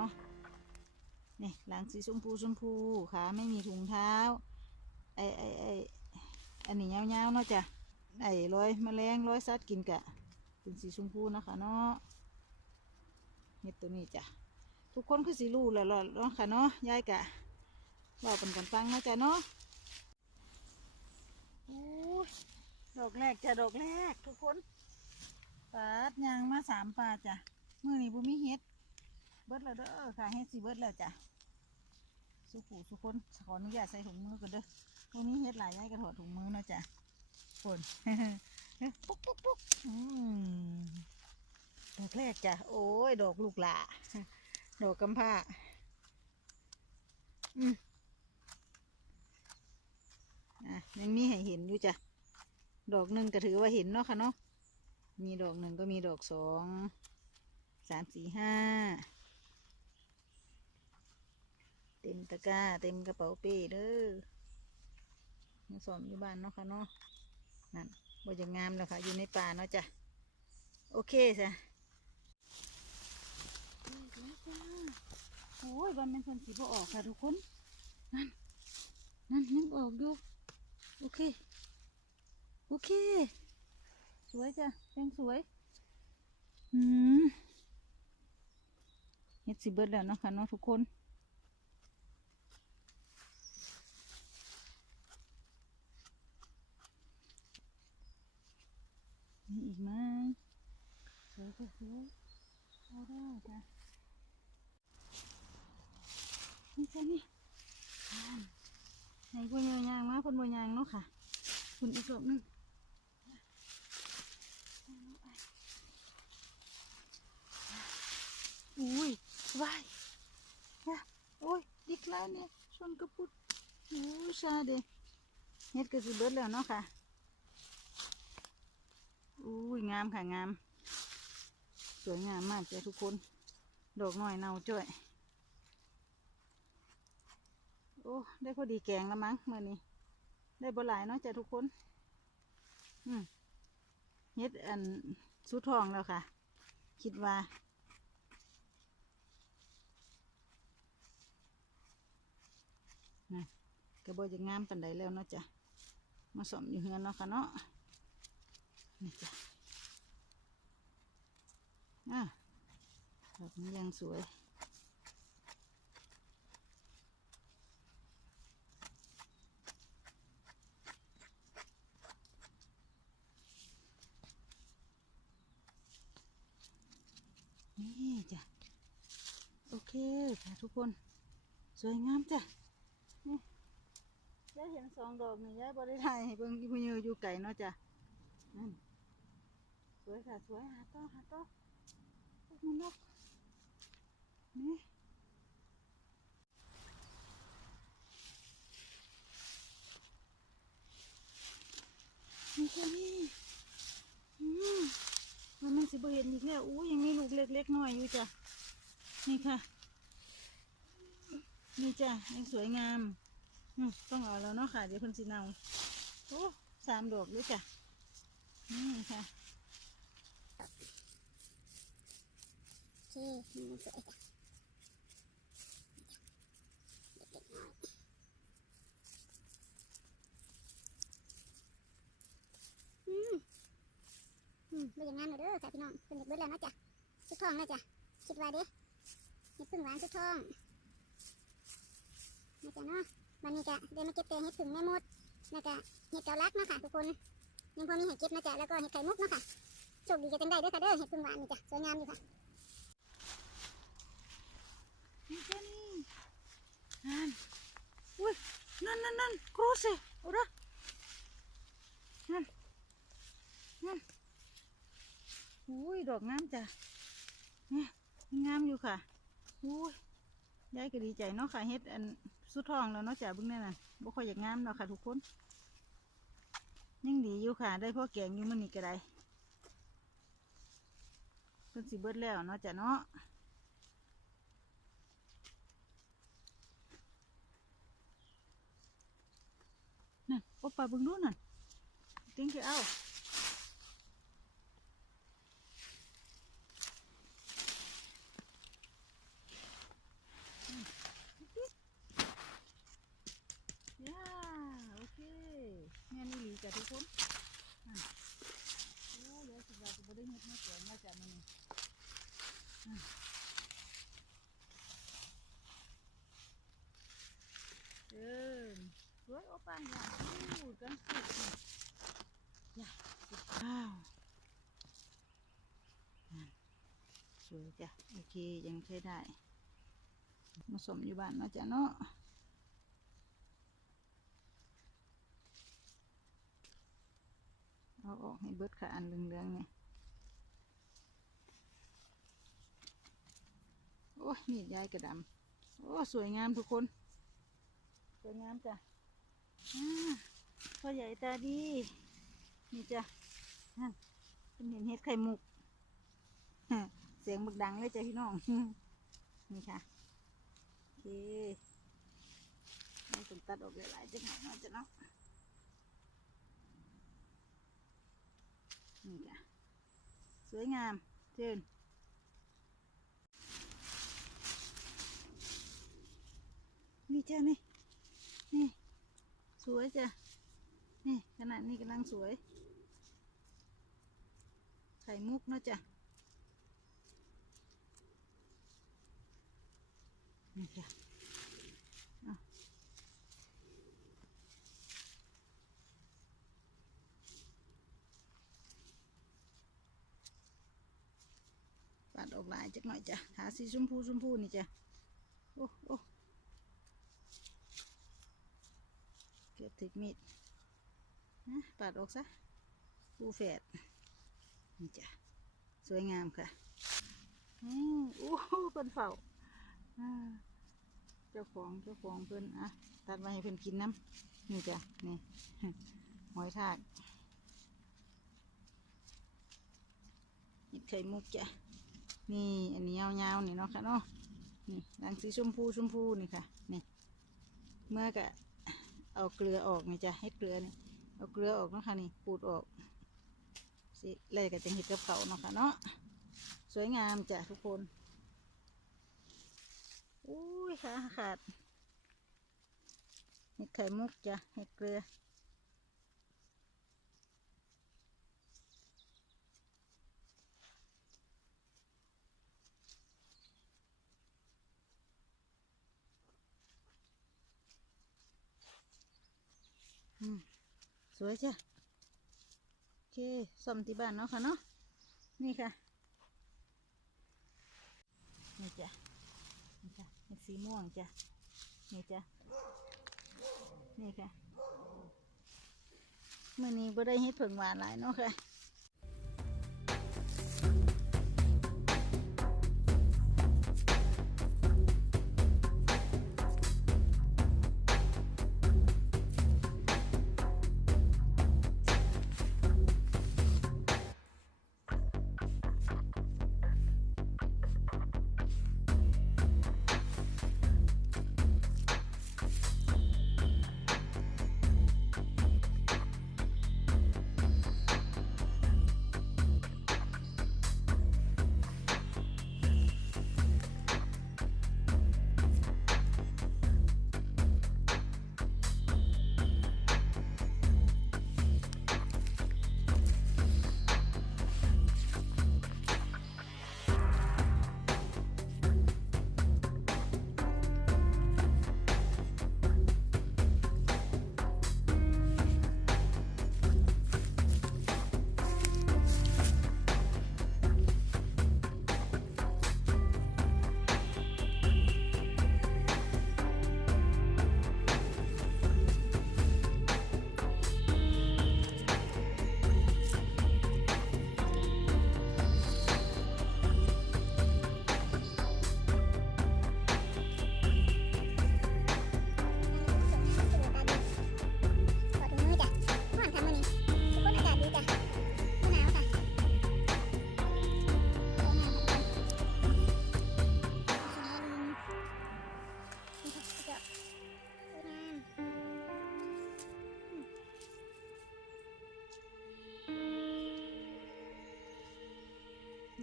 เนาะนี่หลังสีชมพูชมพูขาไม่มีถุงเท้าไอไอไออันนี้ยาวๆเนาะจ้ะไอ้ร้อยแมลงร้อยสัตว์กินกะ เป็นสีชมพูนะคะเนาะเห็ดตัวนี้จ้ะทุกคนคือสีรู้แล้วล่ะเนาะค่ะเนาะยายกะเล่าเป็นกันฟังเนาะจ้ะเนาะดอกแรกจ้ะดอกแรกทุกคนปาดยางมาสามปาจ้ะมือนี้บุมีเฮ็ด เบิดแล้วเด้อค่ะเฮ็ดสีเบิดแล้วจ้ะสุขุสุคนขออนุญาตใส่ถุงมือกันเด้อวันนี้เฮ็ดหลายยายกระถอดถุงมือนะจ้ะฝนปุ๊กปุ๊กปุ๊กอืมดอกแรกจ้ะ โอ้ย ดอกลูกหล่าดอกกำผ้าอืมอะยังมีให้เห็นอยู่จ้ะ ดอกหนึ่งก็ถือว่าเห็นเนาะค่ะเนาะ มีดอกหนึ่งก็มีดอกสอง สามสี่ห้า เต็มตะกร้า เต็มกระเป๋าเป้เด้อมาสอมอยู่บ้านเนาะค่ะเนาะนั่นบ่จะงามแล้วค่ะ อยู่ในป่าเนาะจ้ะ โอเคจ้ะโอ้ยวันเป็นคนสีบ่ออกค่ะทุกคน นั่น นั่นยังออกอยู่โอเค โอเค สวยจ้ะยังสวย อืมเฮ็ดสิเบิดแล้วเนาะค่ะเนาะทุกคน มีอีกไหมสวยก็สวยเอาได้จ้ะนี่จ้ะนี่อ่าไหนบัวยางยางมาคนบัวยางเนาะค่ะคุณอีกรอบหนึงอุ้ยว้ายเนี่ยโอ้ยดิกแล้วเนี่ยชนกระพุดโอ้ยชาเดเฮ็ดก็สิเบิดแล้วเนาะค่ะอุ้ย งามค่ะงาม สวยงามมากจ้ะทุกคน ดอกน้อยเนาจ้วย โอ้ ได้พอดีแกงแล้วมั้งเมื่อนี้ ได้บ่หลายเนาะจ้ะทุกคน อืมเฮ็ดอันสุดทองแล้วค่ะ คิดว่านะก็บ่จะงามปันใดแล้วเนาะจ้ะ มาสมอยู่เฮือนเนาะค่ะเนาะนี่จ้ะ อะดอกนี้ยังสวย นี่จ้ะ โอเคค่ะทุกคน สวยงามจ้ะ นี่ยายเห็นสองดอกนี่ยายบริไทยเบิ่งอีพยืออยู่ไก่เนาะจ้ะนั่นสวยค่ะ สวยหาต่อหาต่อพวกมันนกนี่นี่ค่ะนี่อืมมันมันสิบเห็นอีกแล้วอู้ยังมี เล็กน่อยอยู่จ้ะ นี่ค่ะ นี่จ้ะยังสวยงามต้องเอาแล้วเนาะค่ะ เดี๋ยวเพิ่นสิเนาโอ้สามดอกด้วยจ้ะ นี่ค่ะโอเคมันสวยจ้ะอืมอืมไม่อย่างนั้นเด้อค่ะพี่น้องเป็นเด็กเบิดแล้วนะจ้ะ ชุดทองนะจ้ะคิดว่าด้เห็ดพึ่งหวานชุดทองนะจ๊ะเนาะวันนี้จะเดินมาเก็บเตยเห็ดพึ่งแม่มดนะจ๊ะเห็ดเกาลักเนาะค่ะทุกคนยังพอมีเห็ดเก็บนะจ๊ะแล้วก็เห็ดไข่มุกเนาะค่ะโชคดีจะเป็นได้ด้อค่ะเด้อเห็ดพึ่งหวานนี่จ้ะสวยงามอยู่ค่ะนี่จ้ะนี่นั่นอุ้ยนั่นนั่นนั่นครูสิเอาละนั่นนั่นอุ้ยดอกงามจ้ะ เนี่ยงามอยู่ค่ะอุ้ยยายก็ดีใจเนาะค่ะเฮ็ดอันสุดทองแล้วเนาะจ้ะบึ้งแน่น่ะบ่ค่อยอยากงามเนาะค่ะทุกคนยังดีอยู่ค่ะ ได้พ่อแกงอยู่มันนี่ก็ได้เพิ่นสิเบิดแล้วเนาะจ้ะเนาะนั่นโอปลาบึงดูนั่นติ้งคือเอา ดมาสวนมาจากมันอืมเออสวยโอปันอย่า พูดกันสุดอย่าว้าวนั่นสวยจ้ะ โอเค ยังใช้ได้ มาสมอยู่บ้านนาะจ้ะเนาะเอาออกให้เบิดค่ะ อันเหลืองๆเนี่ย โอ้ยมีดยายกระดำ โอ้ สวยงามทุกคน สวยงามจ้ะอ่า พ่อใหญ่ตาดีนี่จ้ะเป็นเห็นเห็ดไข่มุกเสียงบักดังเลยจ้ะพี่น้องนี่ค่ะโอเคเราต้องตัดออกหลายๆจังหน่อยเนาะจ้ะเนาะนี่จ้ะสวยงามเจินนี่จ้ะนี่นี่สวยจ้ะ นี่ขนาดนี้กำลังสวย ไข่มุกเนาะจ้ะนี่จ้ะปัดออกลายจักหน่อยจ้ะหาสีชมพูชมพูนี่จ้ะ โอ้โอ้เกือบถึกมีด นะปัดออกซะปูแฝดนี่จ้ะสวยงามค่ะอืมโอ้เพิ่นเฝ้าเจ้าของเจ้าของเพิ่นอะตัดไว้ให้เพิ่นกินน้ำนี่จ้ะนี่หอยทากนี่ไข่มุกจ้ะนี่อันนี้ยาวๆนี่เนาะค่ะเนาะนี่ดังสีชมพูชมพูนี่ค่ะนี่เมื่อกะเอาเกลือออกนี่จ้ะให้เกลือนี่ เอาเกลือออกนะคะนี่ปูดออกสิเลยก็จะเห็ดกับเขาเนาะค่ะเนาะสวยงามจ้ะทุกคนอุ้ยขาขาดเห็ดไข่มุกจ้ะเห็ดเกลืออืม วยจ้ะโอเคส้มที่บ้านเนาะค่ะเนาะนี่ค่ะนี่จ้ะนี่จ้ะเห็ดสีม่วงจ้ะนี่จ้ะนี่ค่ะมื่อนี้บ่ได้เห็ดเผิงหวานหลายเนาะค่ะ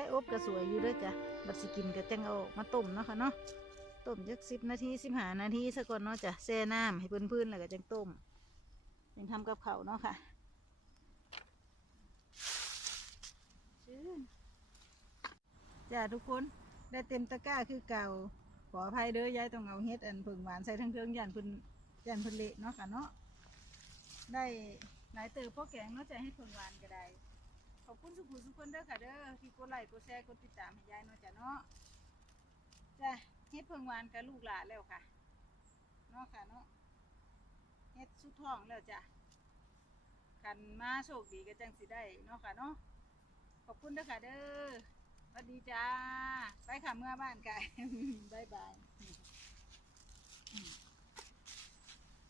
ยายอบก็สวยอยู่ด้วยจ้ะบัดสิกินก็จังเอามาต้มเนาะค่ะเนาะต้มจักสิบนาทีสิบห้านาทีซะก่อนเนาะจ้ะแช่น้ำให้เพื่อนๆแล้วก็จังต้มยังทำกับเขาเนาะค่ะชื่นจ้าทุกคนได้เต็มตะกร้าคือเก่าขออภัยเด้อยายต้องเอาเฮ็ดอันผึ่งหวานใส่ทั้งเครื่องยันพิ่นยันพิ่นเละเนาะค่ะเนาะได้หลายเติบพ่อแกงเนาะจะให้ผึ่งหวานก็ได้ อบคุณสุขุทุกคนเด้อค่ะเด้อที่กดไลค์กดแชร์กดติดตามให้ยายเนาะจ้ะเนาะจ้ะเฮ็ดผึ่งหวานกับลูกหลานแล้วค่ะเนาะค่ะเนาะเฮ็ดสุดท้องแล้วจ้ะคันมาโชคดีก็จังสิได้เนาะค่ะเนาะขอบคุณเด้อค่ะเด้อสวัสดีจ้าไปค่ะเมื่อบ้านกันบายบายอืม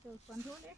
สูตรคนทุกเลย